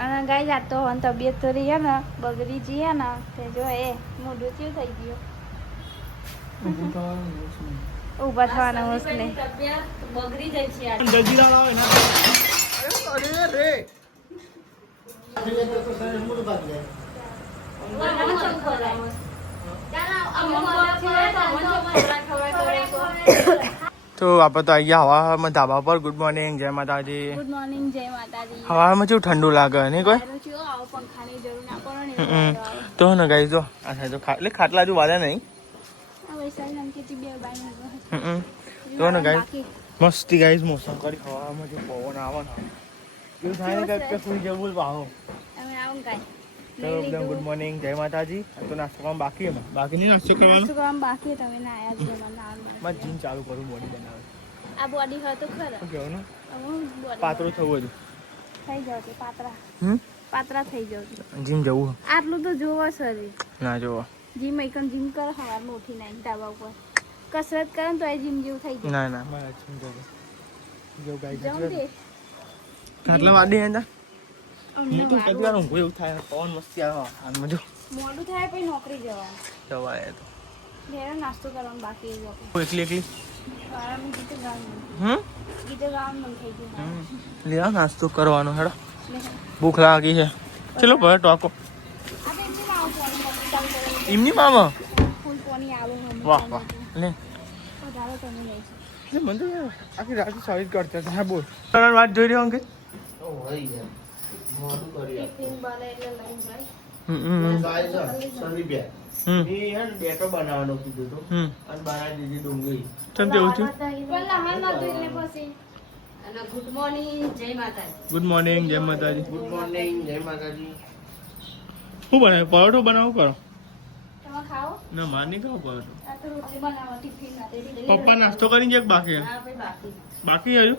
અને ગાય જાતો હોય તબિયત થોડી હે ને બગડી જઈએ ને તે જો એ મોઢું ચેવું થઈ ગયું ઊભા થવાના હોશ ને તબિયત બગડી જાય છે આજે ગજીરા લાવો એના અરે રે તો આપણે તો અહીંયા હવામાં ધાબા પર ગુડ મોર્નિંગ જય માતાજી ગુડ મોર્નિંગ જય માતાજી હવામાં કેવું ઠંડુ લાગે નહીં કોઈ પંખાની જરૂર ના પડે ને તો ને ગાઈ જો આ થાય તો એટલે ખાટલા જો વાળે નહીં તો ને ગાઈ મસ્તી ગાઈસ મોસમ કરી હવામાં જો પવન આવે ને એવું થાય ને કે સુઈ જવું પાહો અમે આવું ગાય તો એકદમ ગુડ મોર્નિંગ જય માતાજી તો નાસ્તો કરવાનું બાકી એમાં બાકી નહીં નાસ્તો કરવાનું બાકી તમે ના આયા જ માં જીમ ચાલુ કરું બોડી બનાવે આ બોડી હોય તો ખરો કેવું ને બોડી પાતળું થવું હતું થઈ જાવ છે પાતળા થઈ જાવ છે જીમ જવું આટલું તો જોવો શરીર ના જોવો જીમ એકમ જીમ કરો સવારમાં ઉઠીને ધાબા ઉપર કસરત કરે ને તો એ જીમ જેવું થઈ જાય ના મારે જીમ જવું જો ગાઈ કેટલા વાડી હતા હું તો કેટલા ઊંઘું એવું થાય પવન મસ્તી આવે હાલમાં જો મોડું થાય પછી નોકરી જવાનું જવાય તો ઘેર નાસ્તો કરવાનો બાકી એવું એકલી વાળામાં ગીતે ગાવાનું ગીતે ગાવાનું મન થઈ ગયું લે નાસ્તો કરવાનો હેડો ભૂખ લાગી છે ચલો ભલે ટોકો એમની મામા ફૂલ પોની આવે વાહ વાહ લે વધારે તમે નહીં મને તો આખી રાત સારી કરતા હતા બોલ તારા વાત જોઈ રહ્યો અંકિત ટિફિન બને એટલે લઈને જાય બેટો બનાવવાનો કીધું તો અને બનાવી દીધી ડુંગળી કેમ કેવું છું ગુડ મોર્નિંગ જય માતાજી ગુડ મોર્નિંગ જય માતાજી ગુડ મોર્નિંગ જય માતાજી શું બનાવ્યું પરોઠો બનાવું કરો તમે ખાઓ ના માર નહીં ખાવ પરોઠો આ તો રોટલી બનાવો ટિફિન માટે પપ્પા નાસ્તો કરીને એક બાકી બાકી બાકી હજુ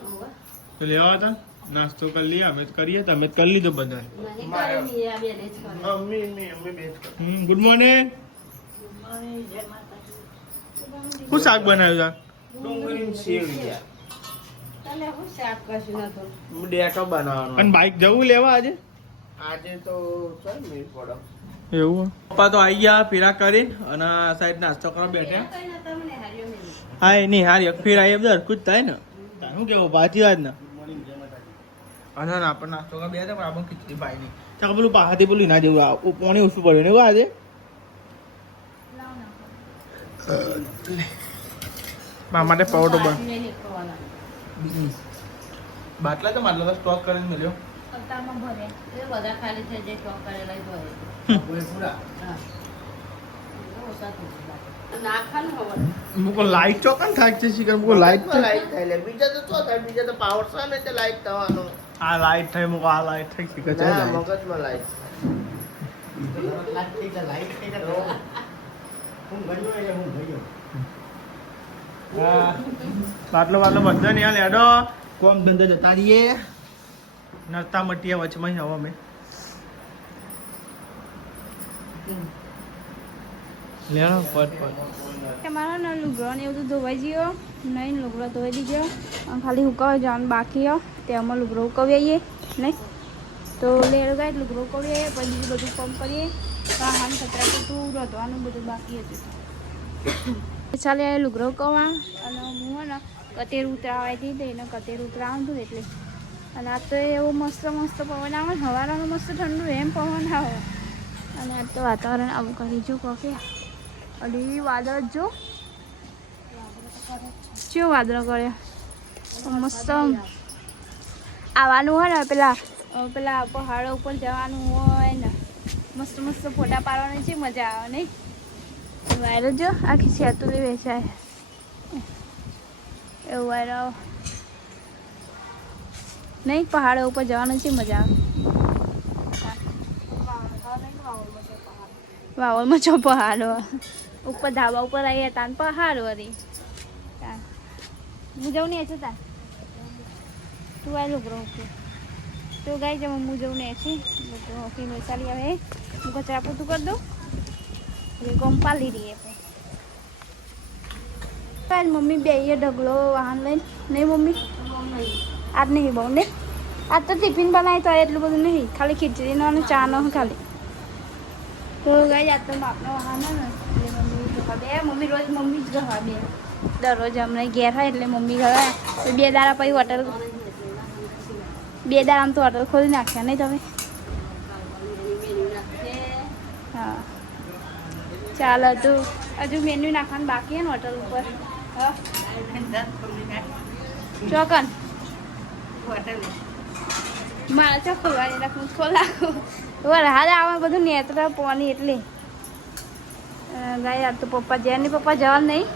તો લેવા હતા નાસ્તો કરી લઈએ અમે તો કરીએ તમે કરી લીધો બધા ગુડ મોર્નિંગ શું શાક બનાવ્યું ડુંગળી સેવ ડેટો બનાવવાનો અને બાઈક જવું લેવા આજે આજે તો ચાલ મેં પડો એવું પપ્પા તો આવી ગયા પીરા કરીને અને આ સાઈડ નાસ્તો કરવા બેઠા હા એ નહીં હારી ફેર આવી બધા હરખું જ થાય ને શું કેવું પાછી વાત ને અને ના આપણે નાસ્તો કરવા બે પણ આપણે ખીચડી પાઈ નહીં ચાલ પેલું પાહાથી પેલું ના જેવું પાણી ઓછું પડ્યું ને આજે મારા માટે પરોઠો બન બાટલા તો માટલા સ્ટોક કરીને મળ્યો મુકો લાઈટ ચોકન થાય છે શીખર મુકો લાઈટ લાઈટ થાય લે બીજા તો શું થાય બીજા તો પાવર છે ને તે લાઈટ થવાનો આ લાઈટ થાય મુકો આ લાઈટ થાય શીખર છે ના મગજમાં લાઈટ બાટલો બધા નહીં લેડો કોમ ધંધા જતા રહીએ નરતા મટીયા વચમાં હવા મેં લેડો પટ તમારો ને લુગડો ને એવું ધોવાઈ ગયો નહીં લુગડો ધોઈ દીધો ખાલી હુકાવા જવાનું બાકી તેમાં લુગડો હુકવી આવીએ નહીં તો લેડો ગાય લુગડો હુકવી આવીએ પછી બીજું બધું પંપ કરીએ વાહન કચરા બધું રોધવાનું બધું બાકી હતું ચાલે લુગડો હુકવવા અને હું ને કતેર ઉતરાવાઈ હતી તો એને કતેર ઉતરાવાનું હતું એટલે અને આ તો એવું મસ્ત પવન આવે હવારમાં મસ્ત ઠંડુ એમ પવન આવે અને આ તો વાતાવરણ આવું કરી જો કોફી અડી વાદળ જો ચેવો વાદળો કર્યો મસ્ત આવવાનું હોય ને પેલા પહાડો ઉપર જવાનું હોય ને મસ્ત ફોટા પાડવાની છે મજા આવે નહીં વાયરો જો આખી સેતુલી વેચાય એવું વાયરો નહીં પહાડો ઉપર જવાનું છે મજા આવે વાવલમાં છો પહાડો ઉપર ધાબા ઉપર આવીએ તાન પહાડ વળી હું જવું ને છે તાન તું આ લુગડો ઓકે તો ગાઈ જમ હું જવું ને છે ઓકે મેં ચાલી આવે હું કચરા પોતું કરી દઉં એટલે ગોમપા લીધી મમ્મી બે ઢગલો વાહન લઈને નહીં મમ્મી આજ નહીં બહુ ને આ તો ટિફિન બનાવી તો એટલું બધું નહીં, ખાલી ખીચડીનો અને ચાનો ખાલી. તો ગાઈ આ તો બાપનો વાહન ને એટલે મમ્મી જવા બે, મમ્મી રોજ મમ્મી જ જવા બે. દરરોજ અમને ઘેર હોય એટલે મમ્મી ગયા તો 2 દાડા પછી હોટલ 2 દાડા આમ તો હોટલ ખોલી નાખ્યા નહીં તમે? હા ચાલો તું હજુ મેન્યુ નાખવાનું બાકી છે ને હોટલ ઉપર. હા ચોકન મારે ચો ખોલવાની રાખું ખોલાવું વરહાદ આવે બધું નેત્ર પોની એટલે ગાય. આ તો પપ્પા જ્યાં નહીં પપ્પા જવાનું નહીં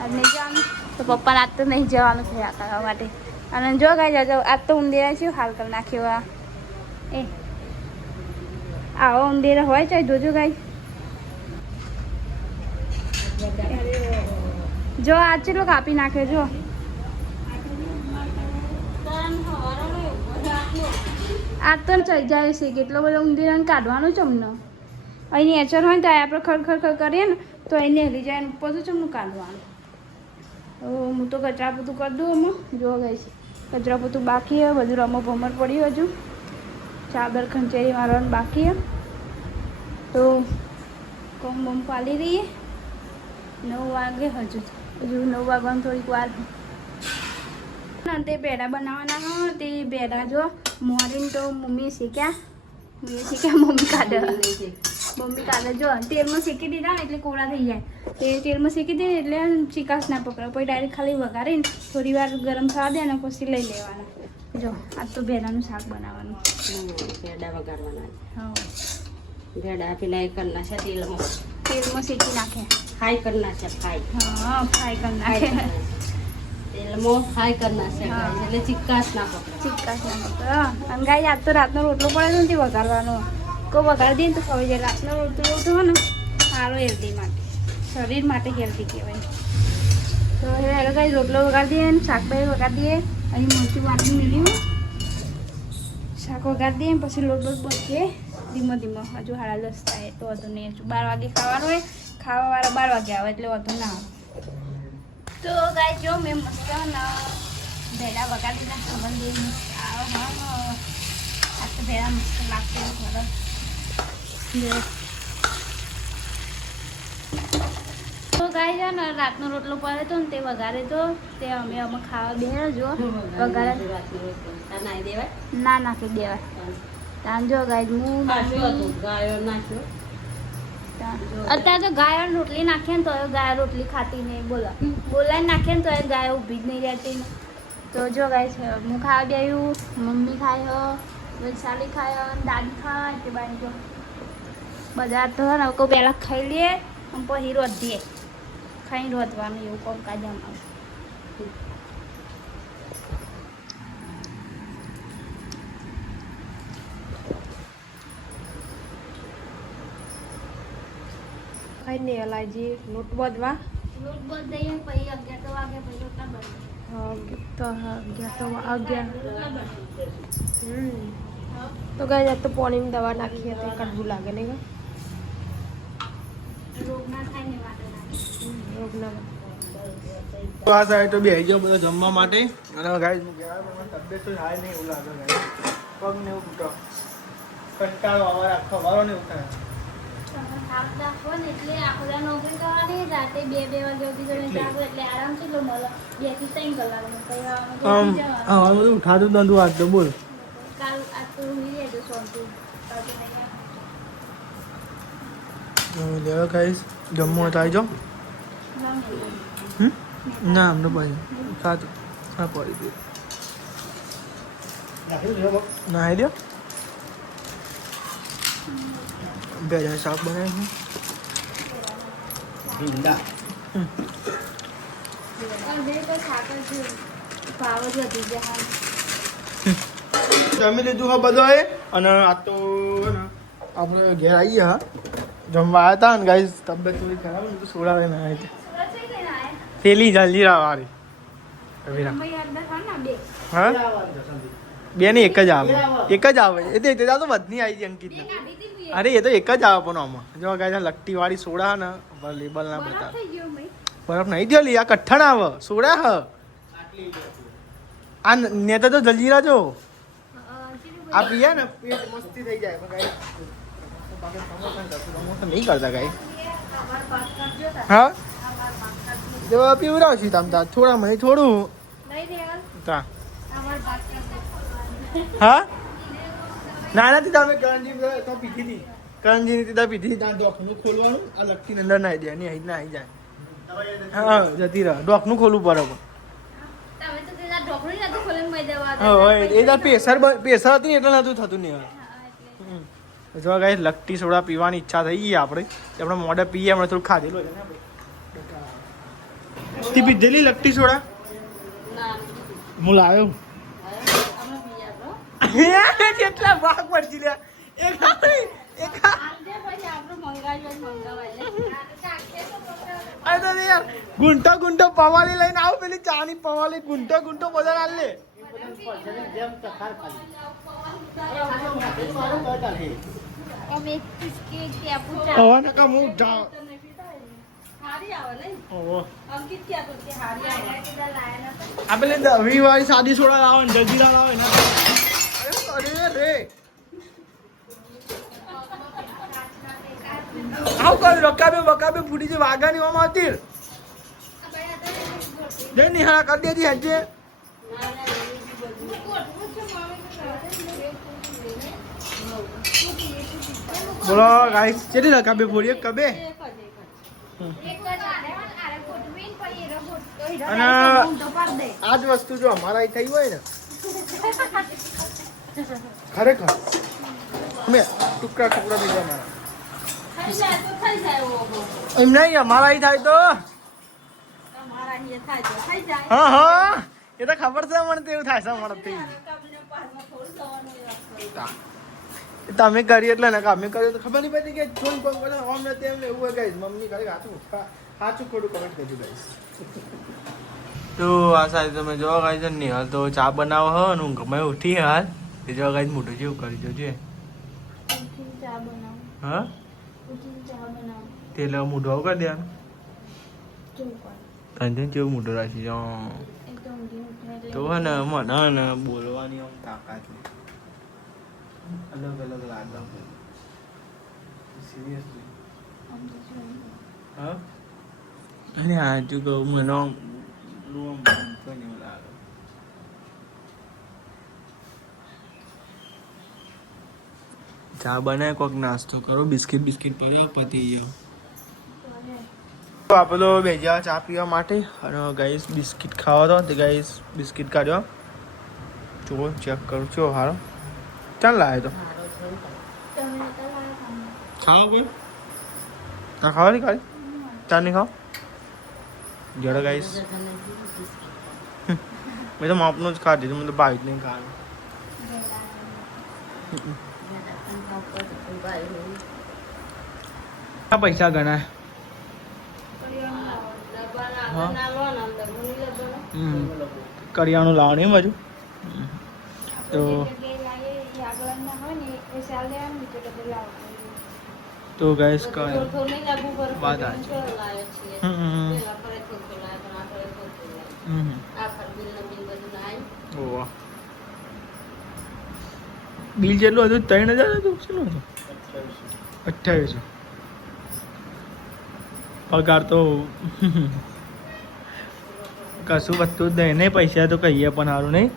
આજ નહીં જવાનું તો પપ્પાને આજ તો નહીં જવાનું છે આ કરવા માટે. અને જો ગાય જજો આજ તો ઉંદેરા છે હાલ કરી નાખ્યો. આ એ આવો ઉંદેરા હોય ચાહે જોજો ગાય. જો આજ ચેટલો કાપી નાખ્યો જો. આ તો ચઈ જાય છે કેટલો બધો ઉંદીરાને કાઢવાનું છે અમને. અહીં નેચર હોય ને તો આપણે ખડ કરીએ ને તો અહીં નેલી જાય ઉપર તો ચમનું કાઢવાનું. હું તો કચરા પોતું કરી દઉં આમાં. જોવા ગઈ છે કચરા પોતું બાકી હોય, બધું રમો ભમર પડ્યું હજુ, ચાદર ખંચેરી મારવાનું બાકી હોય. તો કોમ બમ પાલી રહીએ. 9 વાગે હજુ 9 વાગવાનું થોડીક વાર. તે પેડા બનાવવાના હોય તે પેડા જો મોરીને તો મમ્મી શીખ્યા, મમ્મી કાઢે જો તેલમાં શેકી દીધા ને એટલે કોળા થઈ જાય. તે તેલમાં શેકી દે એટલે ચીકાશ ના પકડે. પછી ડાયરેક્ટ ખાલી વઘારીને થોડી વાર ગરમ થવા દે અને પછી લઈ લેવાના. જો આજ તો ભેડાનું શાક બનાવવાનું. ભેડા વઘારવાના. હા ભેડા પેલા એ કરી નાખ્યા તેલમાં શેકી નાખે. ફ્રાય કરી નાખ્યા ફ્રાય. હા ફ્રાય કરી નાખે. તેલમાં ફ્રાય કરી નાખ્યા એટલે ચીકાશ ના પકડે. ચીકાશ ના પકડે. અને ગાય આજ તો રાતનો રોટલો પડે નથી વઘારવાનો. કોઈ વઘારી દે ને તો ખવાઈ જાય. રાતનો રોટલો હોય ને સારો હેલ્ધી માટે, શરીર માટે હેલ્ધી કહેવાય. તો હવે ગાય રોટલો વઘારી દઈએ ને શાકભાજી વઘારી દઈએ. અહીં મોટી વાટકી મેળ્યું શાક વઘારી દઈએ પછી લોટ બચે ધીમો હજુ 10:30 થાય તો વધુ નહીં. હજુ 12 વાગે ખાવાનું હોય, ખાવાવાળા 12 વાગે આવે એટલે વધુ ના આવે. તો ગાય જો મેં મસ્ત ભેડા વઘારી દીધા. ખબર દઈ આ તો ભેડા મસ્ત લાગશે ખબર. તો ગાય છે ને રાતનો રોટલો પડે તો ને તે વઘારે તો તે અમે ખાવા બે જો વઘારે ના નાખી દેવાય. ત્યાં જો ગાય હું અત્યારે તો ગાયો રોટલી નાખીએ ને તો ગાય રોટલી ખાતી નહીં. બોલાય નાખીએ ને તો ગાય ઊભી જ નહીં રહેતી. તો જો ગાય છે હું ખાવા બેયું, મમ્મી ખાય, વૈશાલી ખાય, દાદી ખાય તે બાઈ જો બધા તો ને કોઈ પહેલાં ખાઈ લઈએ અને પછી રોધીએ. ખાઈ રોધવાનું એવું કોમ કાજામાં. ખાઈને એલાયજી લોટ બાંધવા. લોટ બંધ દઈએ પછી 11 વાગે પછી રોટલા બંધ. તો ગાય તો પાણીની દવા નાખીએ તો કડવું લાગે નહીં ગા? રોગ ના થાય ને માટે રોગ ના તો આ સાઈડ તો બેસી ગયો બધો જમવા માટે. અને ગાઈસ તબિયત તો થાય નહીં એવું લાગે. પગ ને એવું તૂટો કંટાળો આવે આખો વારો ને એવું થાય. થાક દાખવો ને એટલે આખો દાડો નોકરી કરવાની. રાતે 2 વાગે સુધી તમે જાગો એટલે આરામ કેટલો મળે? 2 થી 3 કલાકનો. પછી હા બધું ઉઠાતું જ નતું આજ તો. બોલ કાલ આજ તો ઉડી જાય તો સોંતું લેવા ગાઈસ જમવું તો આવી જાઓ. ના અમને પછી ખાતું હા પડી ગયું ના આવી દો. ભેડા શાક બનાવ્યું જમી લીધું હા બધો એ. અને આ તો આપણે ઘેર આવી ગયા જમવા આવ્યા હતા ને ગાઈસ તબિયત થોડી ખરાબ ને તો સોડા લઈને આવી હતી. પેલી જલ્દી વાળી હા બે ને એક જ આવે એ તો બધી આવી છે અંકિત. અરે એ તો એક જ આવે પણ આમાં જો ગાય લટ્ટી વાળી સોડા ને લેબલ ના બતા બરફ નહીં દો લી આ કઠ્ઠણ આવે સોડા હ આ નેતા તો જલ્દી જો આ પીએ ને પેટ મસ્તી થઈ જાય પણ ગાઈ નહીં કરતા ગાઈ હા જો પીવડાવશું તમ તાર થોડા મને થોડું તા હા ના નથી તમે કરંજી તો પીધી હતી કરંજીની તીધા પીધી ત્યાં ડોકનું ખોલવાનું આ લગતી અંદર નાઈ દે એની અહીં નાઈ જાય હા જતી રહે ડોકનું ખોલવું બરાબર એ તાર પ્રેશર હતી ને એટલે નતું થતું નહીં હવે જો ગાઈસ લગતી સોડા પીવાની ઈચ્છા થઈ ગઈ આપણે મોઢે પીએ હમણાં થોડું ખાધેલું છે ને તે પીધેલી લગતી સોડા હું લાવ્યો કેટલા ભાગ પડતી લે ગુંટો પવાલી લઈને આવ પેલી ચાની પવાલી ગુંટો બધા હાલ લે આ પેલી 10 વાળી સાદી સોડા લાવો ને જલ્દી લાવો ને અરે રે આવ કર વકાબે ફૂટી જે વાગાની ઓમ આવતી જે નિહાળા કરી દેતી હજે બોલો ગાઈસ કેટલી રકાબે ફૂડી એક કબે અને આજ વસ્તુ જો અમારા થઈ હોય ને ખરેખર અમે ટુકડા થઈ જાય મારા એમ નહીં અમારા અહીં થાય તો હા હા એ તો ખબર છે મને તેવું થાય છે મને તમે કરી એટલે ને અમે કર્યું તો ખબર નહીં પડી કે જોન કોઈ બોલે ઓમ ને તેમ ને એવું ગાઈસ મમ્મી કરે સાચું ખોટું કમેન્ટ કરજો ગાઈસ તો આ સાથે તમે જો ગાઈસ ને હાલ તો ચા બનાવો હો ને હું ગમે ઉઠી હાલ એ જો ગાઈસ મોઢું જેવું કરી જોજે હા તેલ મોઢું કરી દેવાનું તને કેવું મોઢું રાખી જાઓ તો હે ને મને ને બોલવાની આમ તાકાત અલગ લાગે સિરિયસલી હા અને આ જો કહું મને આમ કોઈ લાગે ચા બનાવે કોઈક નાસ્તો કરો બિસ્કિટ પડ્યો પતી ગયો તો આપણે તો બેજા ચા પીવા માટે અને ગાઈસ બિસ્કિટ ખાવા તો તે ગાઈસ બિસ્કિટ કાઢ્યો જો ચેક કરું છું હારો ચાલ લાવે તો ખાવા બોલ તા ખાવા નહીં ખાલી ચા નહીં ખાવ જડો ગાઈસ મેં તો માપનું જ ખાધી હતું મને તો ભાઈ જ નહીં ખાવાનું પૈસા ગણાય કરિયાણું લાવવાનું એમ બાજુ તો ગાઈસ વાત બિલ જેટલું હતું 3000 હતું શું હતું 2800 પગાર તો કશું વધતું જ નહીં પૈસા તો કહીએ પણ સારું નહીં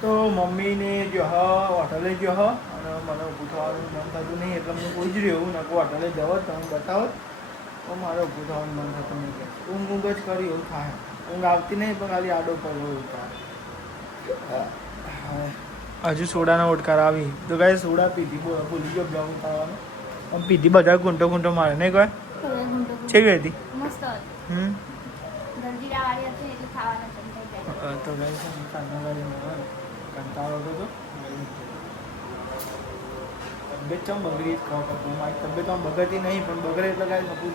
તો મમ્મીને જો હોટલે ગયો હો અને મને ઊભું થવાનું મન થતું નહીં એટલે મને કોઈ જ રહ્યું ના કોઈ હોટલે જવો તમે બતાવો તો મારે ઊભું થવાનું મન થતું નહીં કે ઊંઘ જ કરી એવું થાય ઊંઘ આવતી નહીં પણ ખાલી આડો પડવો એવું થાય હજુ સોડાનો ઓડકાર આવી તો ગાય સોડા પીધી ભૂલી ગયો બ્લોગ ઉતારવાનો આમ પીધી બધા ગુંટો મારે નહીં કોઈ છે ગઈ હતી તો ગાય કંટાળો હતો તબિયત ચમ બગડી કહો કરતો મારી તબિયત આમ બગડતી નહીં પણ બગડે એટલે કાંઈ નતું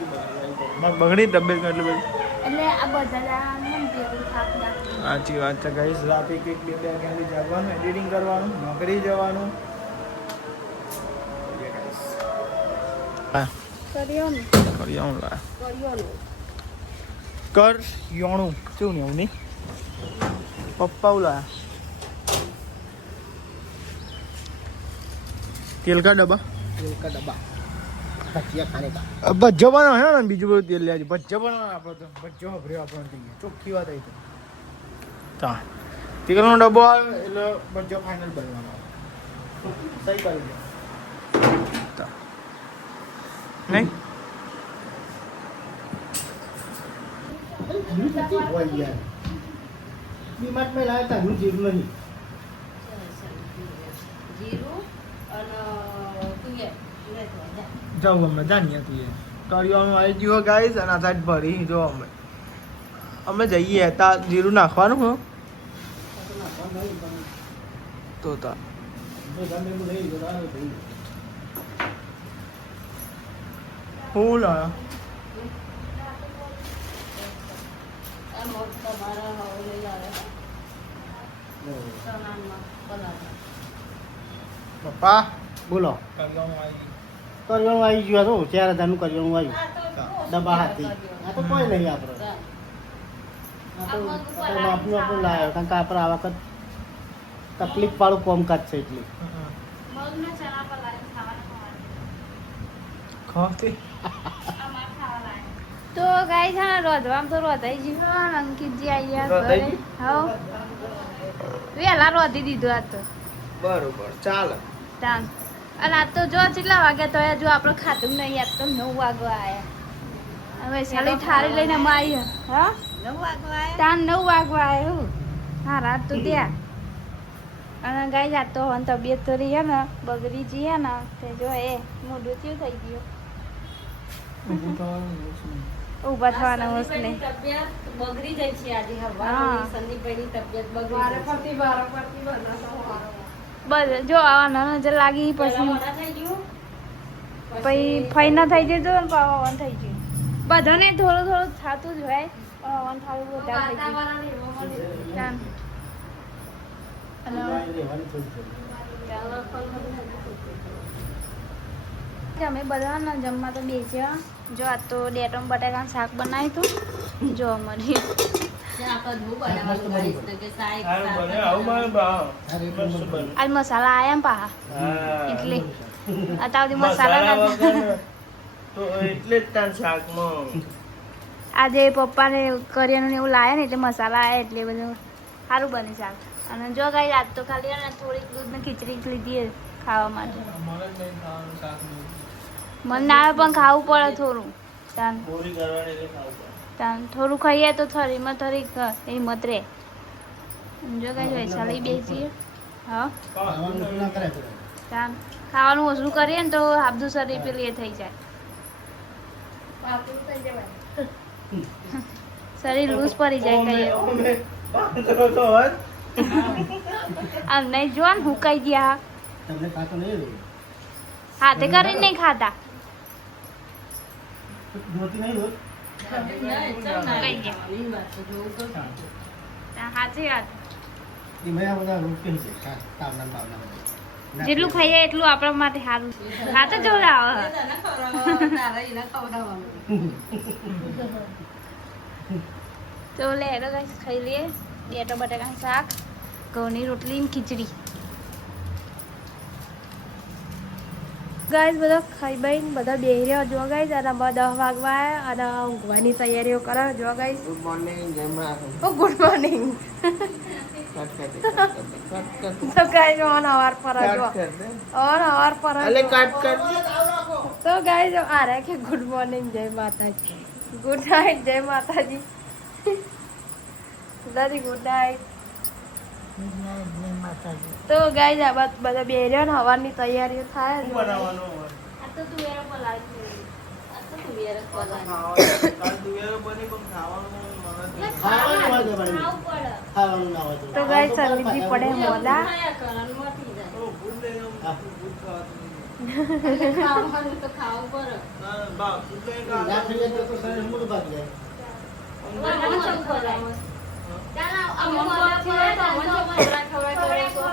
મારી બગડી તબિયત એટલે બધી એટલે આ બધા ભેગું થાક લાગે. સાચી વાત છે ગાઈસ રાતે એક બે વાગ્યા સુધી જાગવાનું એડિટિંગ કરવાનું નોકરી જવાનું કર્યો ને કરિયાણું લા કર્યોનું. કર યોણું શું ને એવું નહીં પપ્પા લાયા તેલ કા ડબ્બા का डब्बा भजिया खाने का ભજ્જો બનાવો હે ને બીજું બધું તેલ લેજો ભજ્જો બનાવો આપણે તો ભજ્જો ભર્યો આપણને થઈ ગયો ચોખ્ખી વાત આવી તા તેલનો ડબ્બો આવે એટલે ભજ્જો ફાઇનલ બનવાનો સહી કરી દે તા નહીં बीमार में लाया था हूँ जीव नहीं જીરું અને તુવેર જાવ અમે જાણીએ તું કરિયાણું આવી ગયું ગાઈસ અને આ સાઈડ ભરી જો અમે જઈએ તા જીરું નાખવાનું હું તો તા હું લાયા આ મોટ તમારા હવે લઈ આવે સનાનમાં બનાવે. पप्पा बोलो કરિયાણું આવી करियोन आई जो तो 4000 નું करियोन आई આ તો डब्बा हाथी आ तो कोई नहीं आपरो आ तो आपनो आपनो लायो कारण का आपरा आ वखत तकलीफ वाળું કામકાજ છે એટલે મગના ચણા પર લાગે ખાવાનું ખાતે અમાર ખાવા લાગે. તો ગાઈસ હા રોધવામ તો રોધાઈ ગયું. અંકિતજી આવી ગયા રોધાઈ ઘરે. હાઉ વેલા રોધી દીધું આ તો બરોબર ચાલે તાન. અને આ તો જો કેટલા વાગ્યા તો જો આપણે ખાતું નહીં આજ તો 9 વાગવા આયા. હવે સાલી થાળી લઈને અમે આવી હા 9 વાગવા આવ્યા. તાન 9 વાગવા આવ્યું. હા રાત તો ત્યાં અને ગાય જાતો હન તબિયત થોડી હે ને બગડી જી હે ને તે જો એ મોઢું ચીવ થઈ ગયું. ઊભા થવાના હોશ નહીં. તબિયત બગડી જાય છે આજે હા. હવાની સંદીપભાઈની તબિયત બગડી જાય છે. બસ જો આવા નજર લાગી પછી મોડા થઈ ગયું પછી ફઈ ના થઈ જતો ને પવન થઈ ગયું. બધાને થોડું થોડું થતું જ હોય પણ પવન થાવું વધારે થઈ ગયું. વાતાવરણ એવો મળે. તાન. અને રહેવાની થોડી ચાલો ફોન અમે બધા ને જમવા તો બેસ્યા. જો આ તો ડેટમ બટાકાનું શાક બનાવ્યું હતું. જો અમારી આજ મસાલા આયા ને પાહા એટલે અત્યાર મસાલા ના તો એટલે જ તાર શાકમાં આજે પપ્પાને કરિયાણું ને એવું લાયા ને એટલે મસાલા આયા એટલે બધું સારું બને શાક. અને જો ગાઈ આજ તો ખાલી હે ને થોડીક દૂધ ને ખીચડી લીધી ખાવા માટે. મને ના પણ ખાવું પડે થોડું તાન પૂરી કરવાની એટલે ખાવું તાન થોડું ખાઈએ તો શરીરમાં થોડીક હિંમત રહે. જો ગાઈ વૈશાલી બેસીએ હા ખાવાનું ના કરે તાન ખાવાનું ઓછું કરીએ ને તો આપદું શરીર પેલી એ થઈ જાય. શરીર લૂઝ પડી જાય કહીએ આમ નહીં જો ને હુકાઈ ગયા તમને ખાતો નહીં રે હાથે કરીને નહીં ખાતા. જોતી નહીં રોજ હુકાઈ ગયા સાચી વાત. એ મેં આ બધા રોજ કહી છે તાવના બાવના બધા જેટલું ખાઈએ એટલું આપણા માટે સારું છે. ખાતે જો આવે તો લે તો ગાઈસ ખાઈ લઈએ. બેટો બટાકાનું શાક ઘઉંની રોટલી ને ખીચડી. ગાઈસ બધા ખાઈ બાઈને બધા બેહી રહ્યા જો ગાઈસ અને 10 વાગવા આવ્યા અને ઊંઘવાની તૈયારીઓ કરે જો ગાઈસ. ગુડ મોર્નિંગ જય મા ઓ ગુડ મોર્નિંગ. તો ગાઈસ ઓન અવાર પર જો ઓન અવાર પર અલે કાટ કર તો ગાઈસ આ રહે કે ગુડ મોર્નિંગ જય માતાજી ગુડ નાઇટ જય માતાજી દાદી ગુડ નાઇટ. તો ગાઈસ આ બાદ બધા બેર્યા ને હવાની તૈયારીઓ થાય. બનાવવાનું આ તો તું એરો પલાળી ખાવાનું ના હોય તો ગાઈસ સંદીપજી પડે મોડા ખાવાનું તો ખાવું પડે. બાપ તું તો એક આ- રાખી લે તો શરીર મોટું ભાગ જાય. મને શું ખવડાવે? અમુક વાર ખવડાવે તો અમુક વાર ખવડાવે તો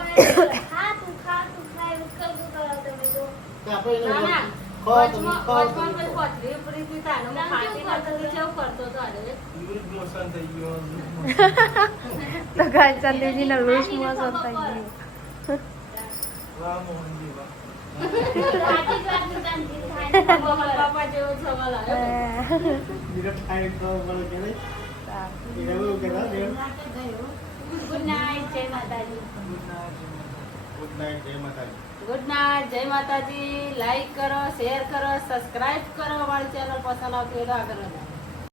કે આપણે ના, ના. ખાઓ તમે, વચમાં ખાઓ વચમાં તમે. પેલી કોથળી ઉપરી થી તાનો હું ખાતી નતો તો કેવું કરતો હતો આને? લૂઝ મોશન થઈ ગયો તો ગાય સંદીપજીને લૂઝ મોશન થઈ ગયું. વાહ મોહનજી વાહ પપ્પા જેવો સવાલ આવ્યો. ધીરે ખાઈ ખાઓ પડે કે નહીં? ધીરે એવું કહેતા ધીરે. ગુડ નાઇટ, જય માતાજી. ગુડ નાઇટ, જય માતાજી. ગુડ નાઇટ, જય માતાજી. લાઈક કરો, શેર કરો, સબસ્ક્રાઇબ કરો. અમારી ચેનલ પસંદ આવતી હોય તો આગળ વધારો.